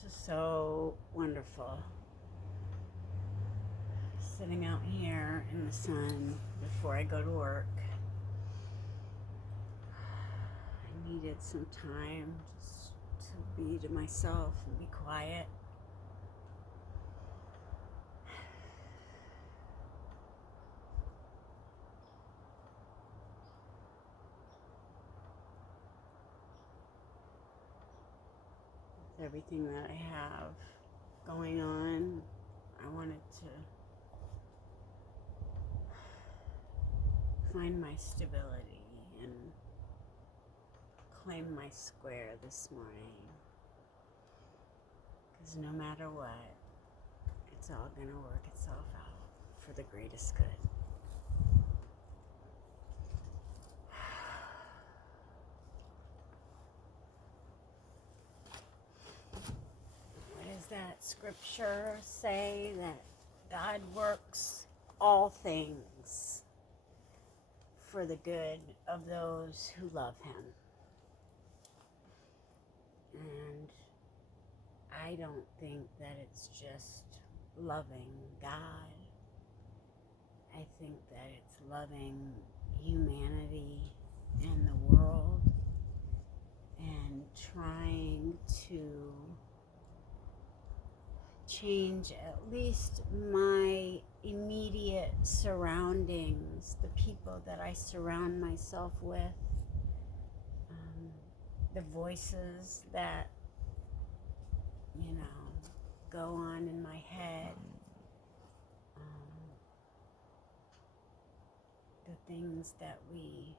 This is so wonderful. Sitting out here in the sun before I go to work. I needed some time just to be to myself and be quiet. With everything that I have going on, I wanted to find my stability and claim my square this morning. Because no matter what, it's all going to work itself out for the greatest good. What does that scripture say? That God works all things for the good of those who love Him. And I don't think that it's just loving God. I think that it's loving humanity and the world and trying to change at least my immediate surroundings, the people that I surround myself with, the voices that, go on in my head, the things that we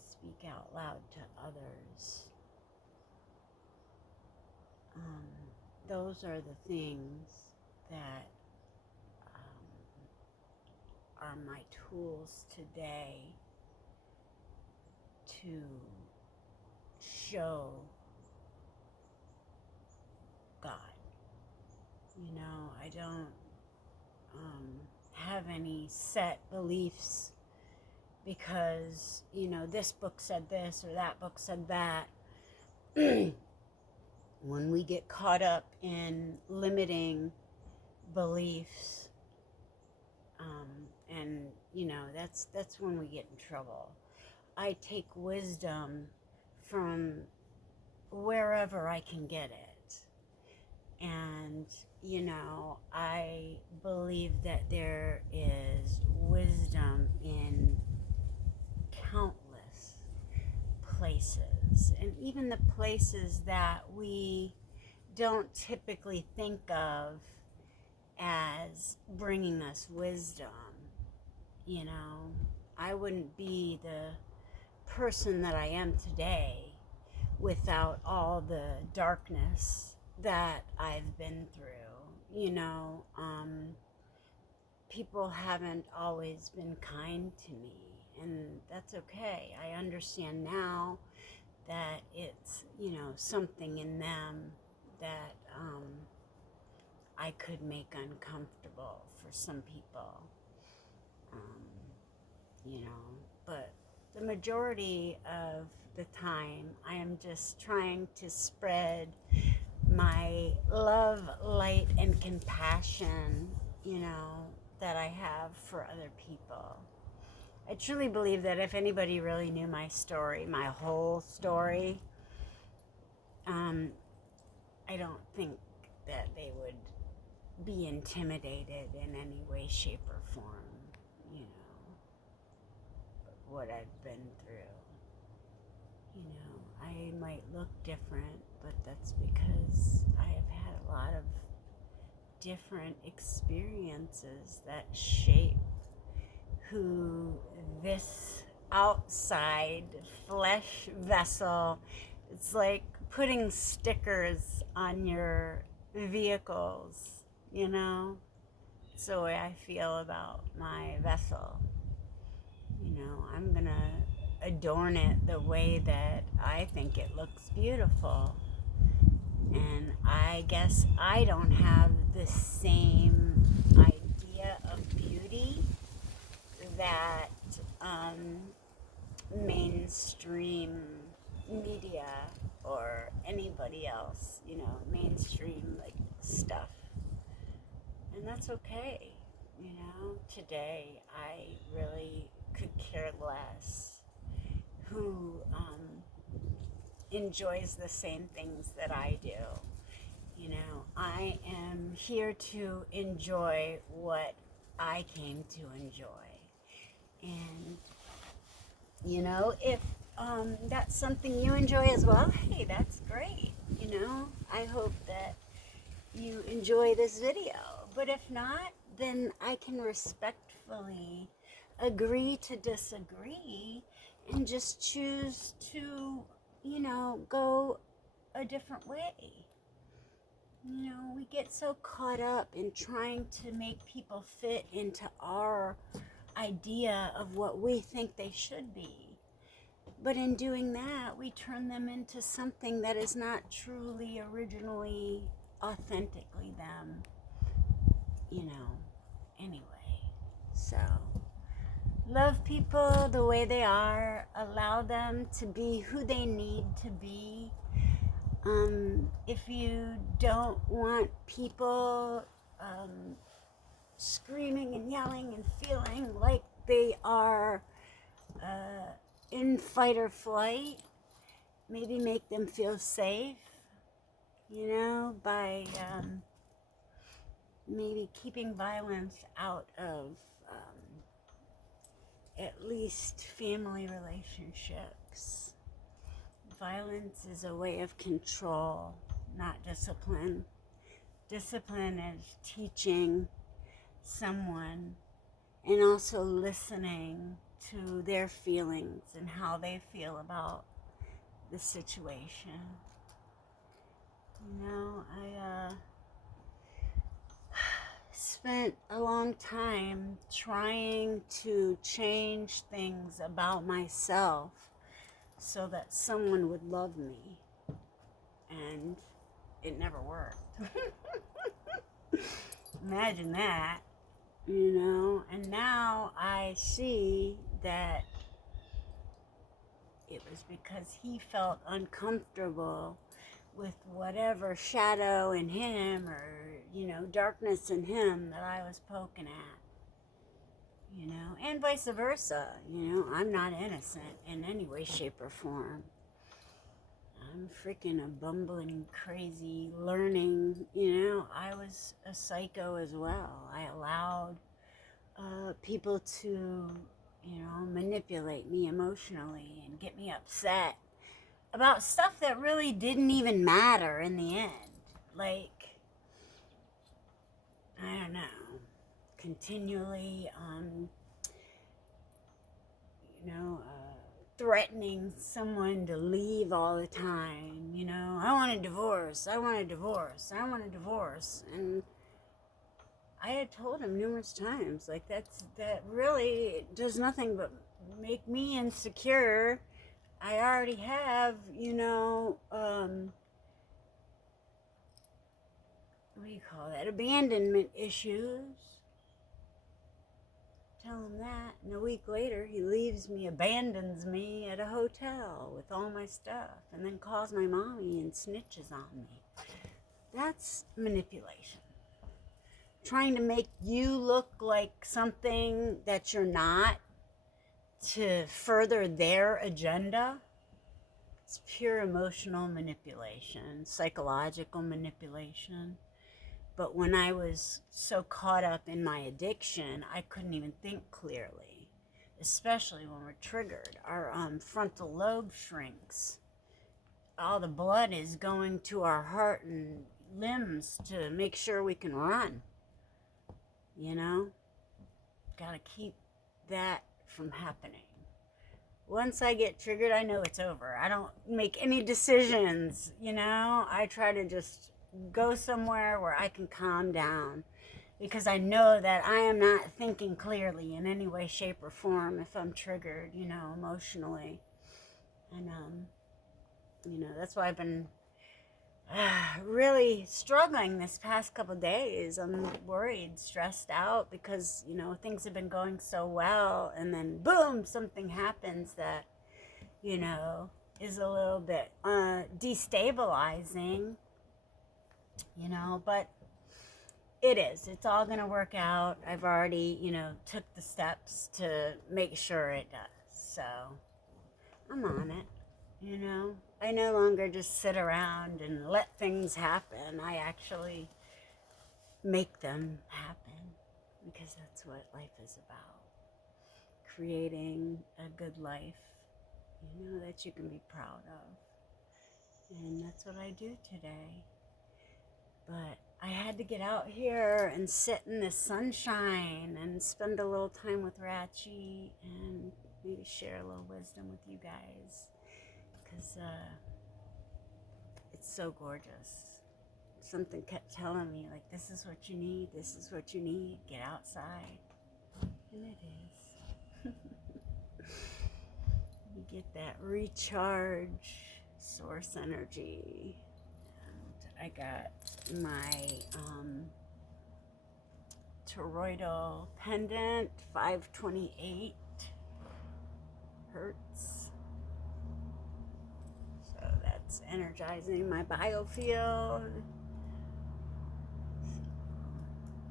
speak out loud to others. Those are the things that are my tools today to show God. I don't have any set beliefs because, this book said this or that book said that. When we get caught up in limiting beliefs, and that's when we get in trouble. I take wisdom from wherever I can get it, and I believe that there is wisdom in countless places, and even the places that we don't typically think of as bringing us wisdom. I wouldn't be the person that I am today without all the darkness that I've been through. People haven't always been kind to me, and that's okay. I understand now that it's, something in them that I could make uncomfortable for some people. But the majority of the time, I am just trying to spread my love, light, and compassion, that I have for other people. I truly believe that if anybody really knew my story, my whole story, I don't think that they would be intimidated in any way, shape, or form, what I've been through. I might look different, but that's because I have had a lot of different experiences that shape who this outside flesh vessel. It's like putting stickers on your vehicles, It's the way I feel about my vessel. I'm gonna adorn it the way that I think it looks beautiful. And I guess I don't have the same idea of beauty that mainstream media or anybody everybody else, mainstream like stuff. And that's okay. Today I really could care less who enjoys the same things that I do. I am here to enjoy what I came to enjoy. And, if that's something you enjoy as well, hey, that's great. I hope that you enjoy this video. But if not, then I can respectfully agree to disagree and just choose to, go a different way. We get so caught up in trying to make people fit into our idea of what we think they should be. But in doing that, we turn them into something that is not truly, originally, authentically them. Anyway. So, love people the way they are. Allow them to be who they need to be. If you don't want people screaming and yelling and feeling like they are in fight or flight, maybe make them feel safe, by maybe keeping violence out of at least family relationships. Violence is a way of control, not discipline. Discipline is teaching someone and also listening to their feelings and how they feel about the situation. I spent a long time trying to change things about myself so that someone would love me, and it never worked. Imagine that, and now I see that it was because he felt uncomfortable with whatever shadow in him or, darkness in him that I was poking at. And vice versa. I'm not innocent in any way, shape, or form. I'm freaking a bumbling, crazy, learning, I was a psycho as well. I allowed people to, manipulate me emotionally and get me upset about stuff that really didn't even matter in the end. Like, I don't know, continually, threatening someone to leave all the time. I want a divorce, I want a divorce, I want a divorce. And I had told him numerous times, like, that really does nothing but make me insecure. I already have, what do you call that? Abandonment issues. Tell him that, and a week later he leaves me, abandons me at a hotel with all my stuff, and then calls my mommy and snitches on me. That's manipulation. Trying to make you look like something that you're not to further their agenda. It's pure emotional manipulation, psychological manipulation. But when I was so caught up in my addiction, I couldn't even think clearly, especially when we're triggered. Our frontal lobe shrinks. All the blood is going to our heart and limbs to make sure we can run. Gotta keep that from happening. Once I get triggered, I know it's over. I don't make any decisions, I try to just go somewhere where I can calm down, because I know that I am not thinking clearly in any way, shape, or form if I'm triggered, emotionally. And, that's why I've been really struggling this past couple of days. I'm worried, stressed out, because, things have been going so well, and then boom, something happens that, is a little bit destabilizing, but it is. It's all going to work out. I've already, took the steps to make sure it does. So I'm on it, I no longer just sit around and let things happen. I actually make them happen, because that's what life is about. Creating a good life, that you can be proud of. And that's what I do today. But I had to get out here and sit in the sunshine and spend a little time with Ratchi and maybe share a little wisdom with you guys, because it's so gorgeous. Something kept telling me, like, this is what you need, this is what you need, get outside. And it is. You get that recharge, source energy. And I got my toroidal pendant, 528 hertz. So that's energizing my biofield.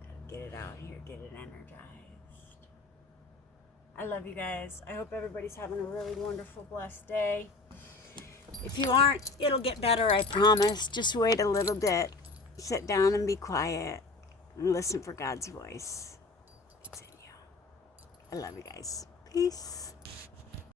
Gotta get it out here, get it energized. I love you guys. I hope everybody's having a really wonderful, blessed day. If you aren't, it'll get better, I promise. Just wait a little bit. Sit down and be quiet and listen for God's voice. It's in you. I love you guys. Peace.